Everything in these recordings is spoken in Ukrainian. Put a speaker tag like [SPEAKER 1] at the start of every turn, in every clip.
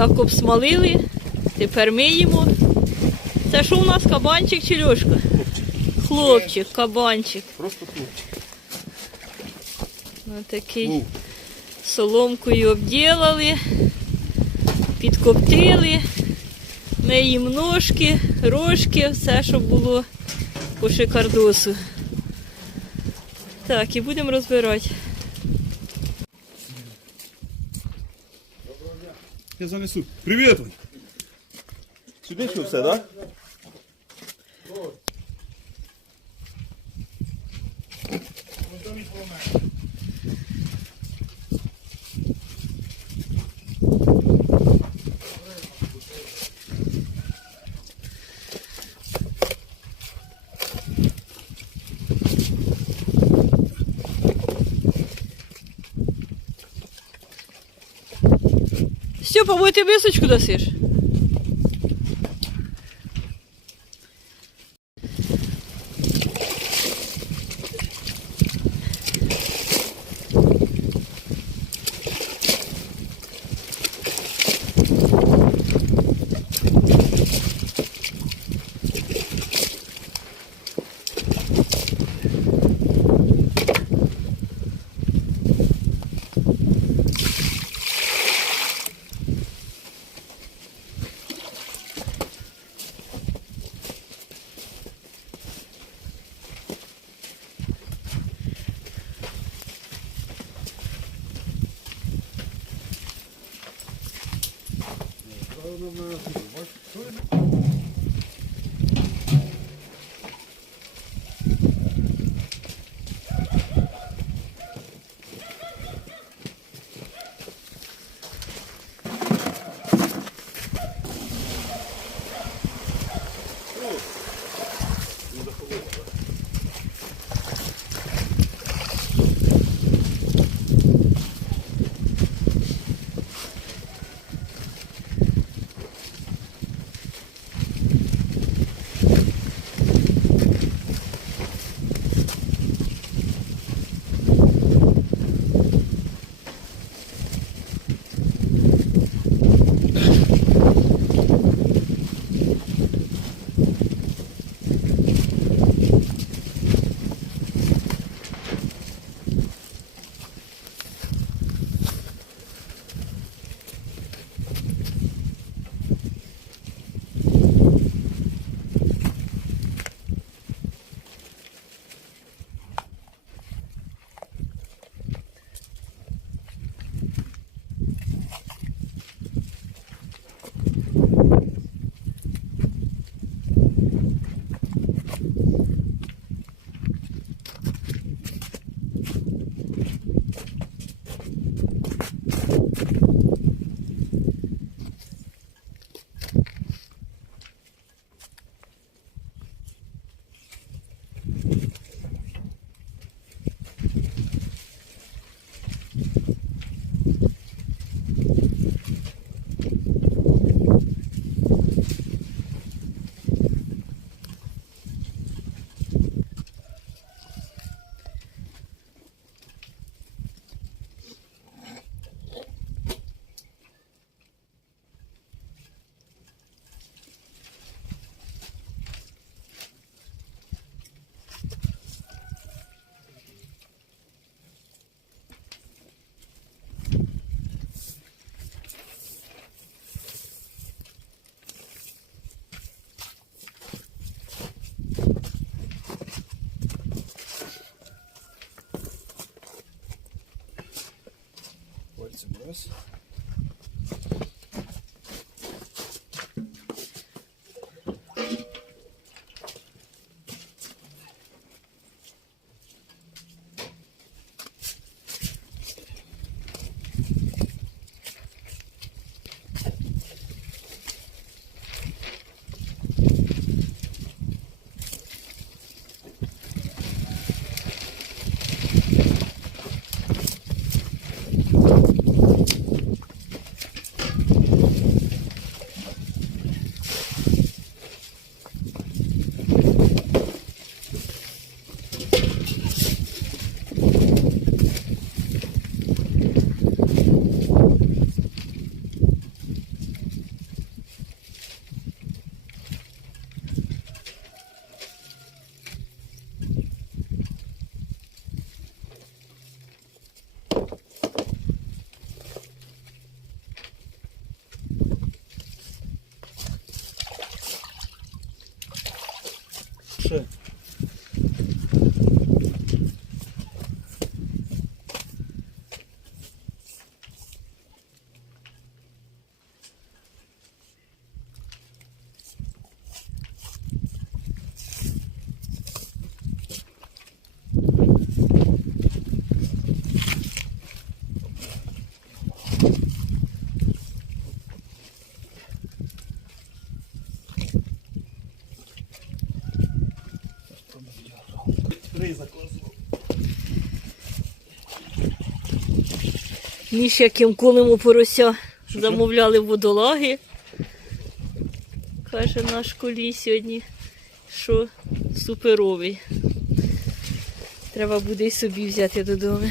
[SPEAKER 1] Так обсмалили. Тепер миємо. Це що у нас кабанчик чи льошка? Хлопчик, кабанчик.
[SPEAKER 2] Просто хлопчик.
[SPEAKER 1] Ось такий.
[SPEAKER 2] Ну,
[SPEAKER 1] Соломкою обділили, підкоптили, миємо ножки, рожки, все, що було по шикардосу. Так, і будемо розбирати.
[SPEAKER 2] Я занесу. Привіт! Сюди що все, так?
[SPEAKER 1] Степа, бо ти височку office.
[SPEAKER 2] Три закласував.
[SPEAKER 1] Між яким колемо порося замовляли водолаги. Каже наш колій сьогодні, що суперовий. Треба буде й собі взяти додому.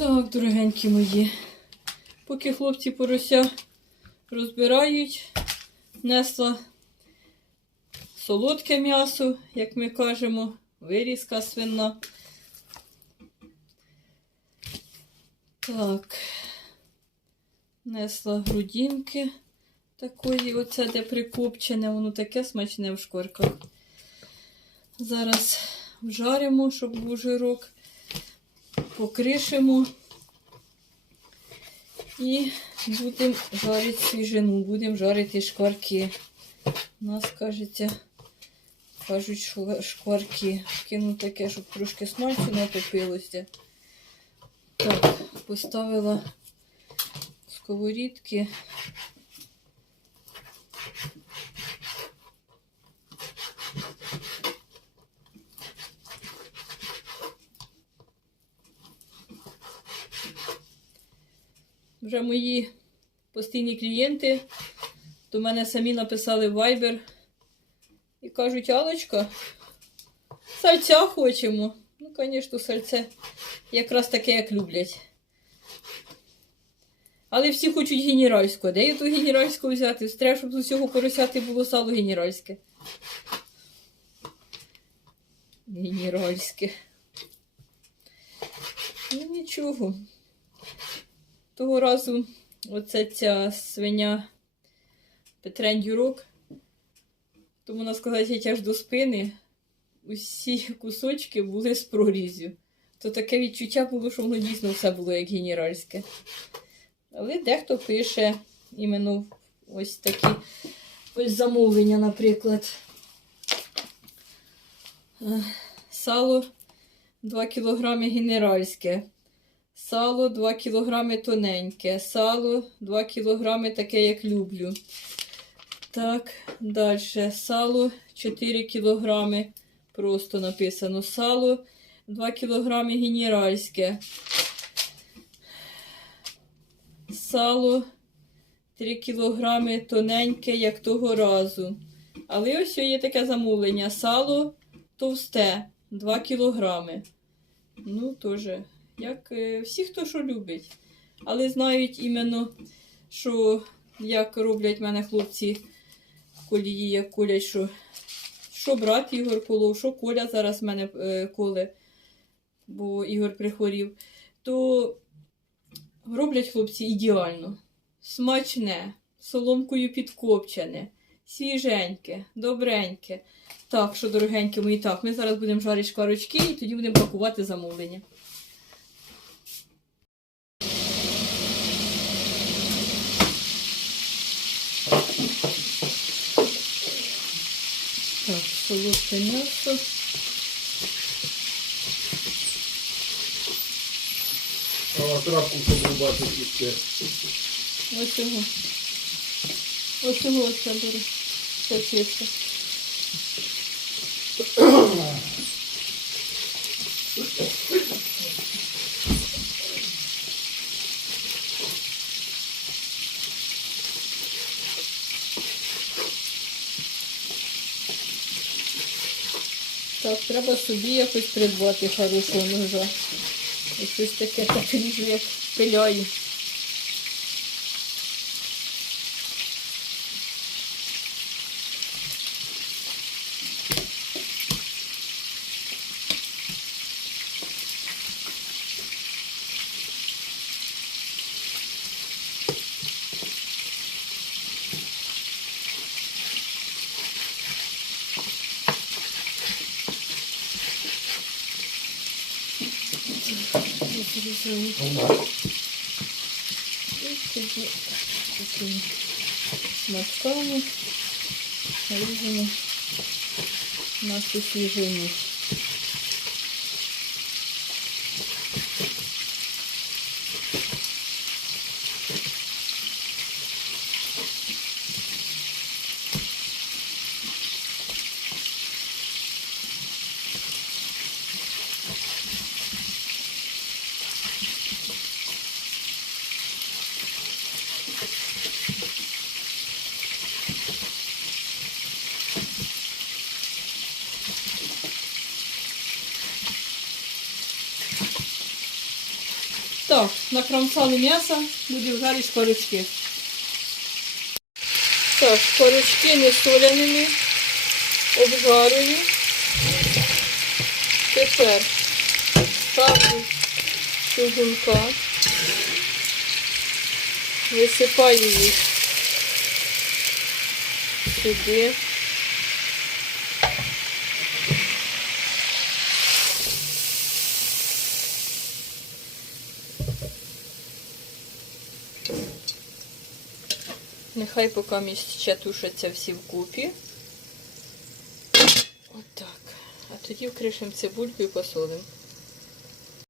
[SPEAKER 1] Так, дорогенькі мої. Поки хлопці порося розбирають, несла солодке м'ясо, як ми кажемо, вирізка свина. Так, несла грудинки такої, оце де прикопчене, воно таке смачне в шкорках. Зараз вжаримо, щоб був жирок покришимо і будемо жарити свіжину, будемо жарити шкварки. У нас, кажеться, кажуть, шкварки. Кину таке, щоб трошки смальцю натопилося. Так, поставила сковорідки. Вже мої постійні клієнти до мене самі написали в Viber і кажуть, Алочка, сальця хочемо. Ну, звісно, сальце якраз таке, як люблять. Але всі хочуть генеральського. Де я ту генеральського взяти? Треба, щоб з усього поросяти було сало генеральське. Генеральське. Ну, нічого. Того разу оце ця свиня Петрень Дюрок, то можна сказати, аж до спини усі кусочки були з прорізю. То таке відчуття було, що воно дійсно все було як генеральське. Але дехто пише іменно ось такі ось замовлення, наприклад. Е, Сало 2 кг генеральське. Сало 2 кг тоненьке. Сало 2 кг таке, як люблю. Так, далі. Сало 4 кг. Просто написано. Сало 2 кг генеральське. Сало 3 кг тоненьке, як того разу. Але ось є таке замовлення. Сало товсте 2 кг. Ну, теж як е, всі, хто що любить. Але знають іменно, що як роблять мене хлопці колії, як колять, що, що брат Ігор колов, що Коля зараз в мене е, коле, бо Ігор прихворів, то роблять хлопці ідеально. Смачне, соломкою підкопчене, свіженьке, добреньке. Так, що, дорогенькі мої, так, ми зараз будемо жарити шкварочки і тоді будемо пакувати замовлення. Так, солодке м'ясо.
[SPEAKER 3] А травку щоб рубати ще.
[SPEAKER 1] Ось його. Ось його ось беру. Це чисто. Так, треба собі якось придбати хорошого ножа. Ось щось таке так ріжу, як пиляю. Розрізаю. І тоді такими смачками ріжемо нашу свіжину. Так, накромсали м'ясо, будемо жарити шкварочки. Так, шкварочки не соляними, обжарую. Тепер ставлю чугунка, висипаю їх сюди. Нехай поки ще тушаться всі вкупі. Отак. А тоді вкришимо цибульку і посолимо.